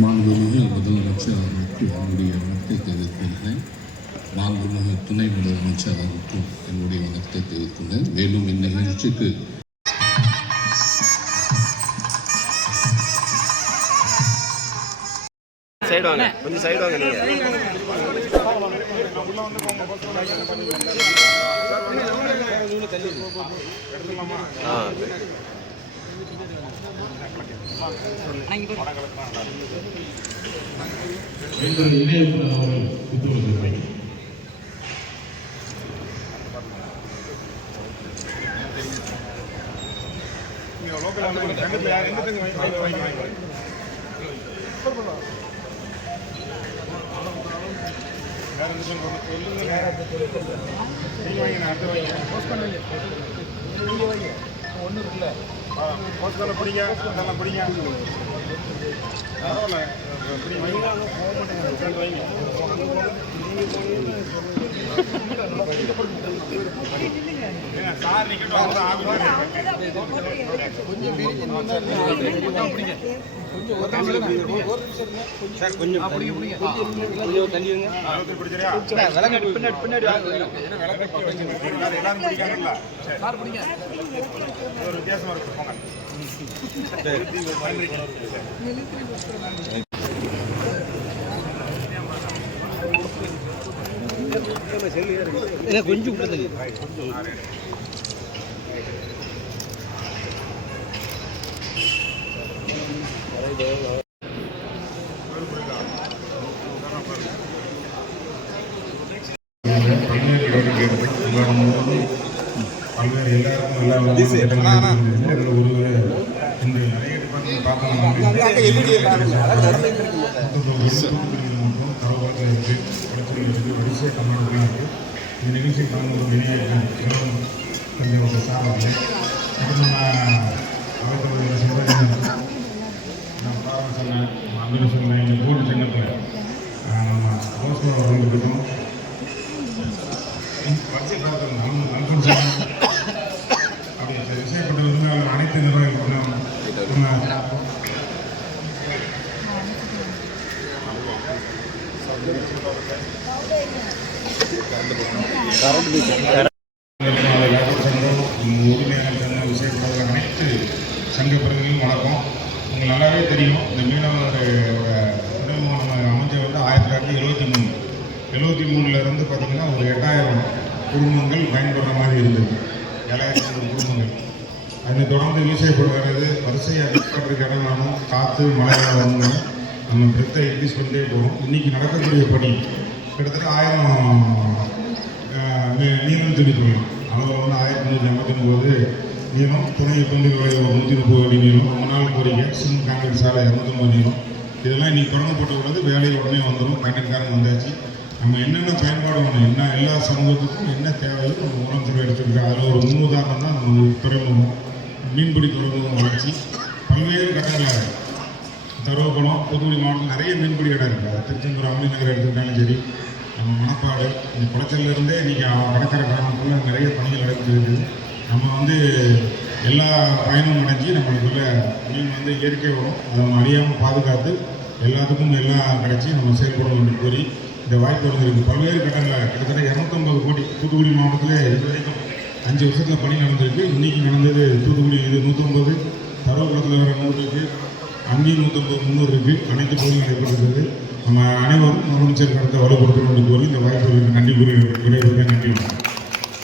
மாண்புமிகு முதலமைச்சர் அவர்களுக்கு என்னுடைய வணக்கத்தை தெரிவிக்கின்றேன். மாண்புமிகு துணை முதலமைச்சர் அவர்களுக்கும் என்னுடைய வணக்கத்தை தெரிவிக்கின்றேன். மேலும் இந்த நிகழ்ச்சிக்கு சைடு வாங்க, கொஞ்சம் சைடு வாங்க. கொஞ்சம் பல்வேறு எல்லாருக்கும் எல்லா இன்று நிறைய டிபார்ட்மெண்ட் பார்த்தோம்னா தரவாக இருக்குது, படத்தில் இருக்குது, வரிசை கமெண்ட்லாம் இருக்குது. இந்த நிகழ்ச்சி கலந்து கொஞ்சம் ஒரு சாதனை அப்புறம் அவர்கள் சொல்கிறேன். நான் பாவம் சொன்னேன், அப்படின்னு சொன்னேன். இந்த போர்டு சின்னத்தில் நம்ம ரோஸ்கோ வந்துருக்கோம். வரிசை பார்த்து நல்கன் சொன்னேன். அப்படி விஷயப்பட்டு வந்து அனைத்து நிர்வாகிகள் அனைத்து சங்க பிரிவுகளும் வணக்கம். உங்களுக்கு நல்லாவே தெரியும், இந்த மீனவரோட அமைச்சர் வந்து 1973 பார்த்தீங்கன்னா ஒரு 8000 குடும்பங்கள் பயன்படுற மாதிரி இருந்தது. 7000 குடும்பங்கள். அதை தொடர்ந்து விவசாயப்படுகிறது. வரிசையாக அடிப்படைக்கு இடமானும் காற்று மழையாக வந்தோம். நம்ம பிரத்தை இன்க்ரீஸ் பண்ணிட்டே போகிறோம். இன்றைக்கி நடக்கக்கூடிய பணி கிட்டத்தட்ட 1000 நீரும் தெரிவித்துள்ளோம். அளவில் வந்து 1359 நீரும், துணை தொண்டில் 130 அடி நீரும், ரொம்ப நாள் கோரிக்கை சிம் காங்கிரீட் சாலை 250 நீரும். இதெல்லாம் இன்றைக்கி தொடங்கப்பட்டு உள்ளது. வேலை உடனே வந்துடும். பயணக்காரன் வந்தாச்சு. நம்ம என்னென்ன பயன்பாடு வேணும், என்ன எல்லா சமூகத்துக்கும் என்ன தேவையோ நம்ம உணவுத்துறை எடுத்துருக்கோம். அதில் ஒரு முன்னுதாரணம் தான் நம்ம துறைமுகம், மீன்பிடி துறைமுகம் வளர்ச்சி. பல்வேறு கட்டங்களாக தருவகுளம், தூத்துக்குடி மாவட்டத்தில் நிறைய மீன்பிடி இடம் இருக்குது. திருச்செந்தூர் அம்மி நகர் எடுத்துக்கிட்டாலும் சரி, நம்ம மணப்பாடு, இந்த குளச்சல்லேருந்தே இன்றைக்கி கடற்கரை கிராமத்துக்குள்ள நிறைய பணிகள் நடந்துருக்கு. நம்ம வந்து எல்லா பயனும் அடைஞ்சி நம்மளுக்குள்ள மீன் வந்து இயற்கை வரும், அதை நம்ம அழியாமல் பாதுகாத்து எல்லாத்துக்கும் எல்லாம் கிடச்சி நம்ம செயல்படணும் என்று கூறி இந்த வாய்ப்பு வந்திருக்கு. பல்வேறு கட்டங்களில் கிட்டத்தட்ட 250 கோடி தூத்துக்குடி மாவட்டத்தில் இது வரைக்கும் 5 வருஷத்தில் பணி நடந்திருக்கு. இன்றைக்கி நடந்தது தூத்துக்குடி இது 150, தருவகுளத்தில் வேறு 100 இருக்குது, அங்கேயும் 150, 300 இருக்குது. அனைத்து பகுதியும் நடைபெற்றிருக்கிறது. நம்ம அனைவரும் முதலமைச்சர் கடத்த வலுப்படுத்தணும் என்று கூறி இந்த வாய்ப்புகளுக்கு நன்றி கூறி விடைபெறுகிறேன். நன்றி.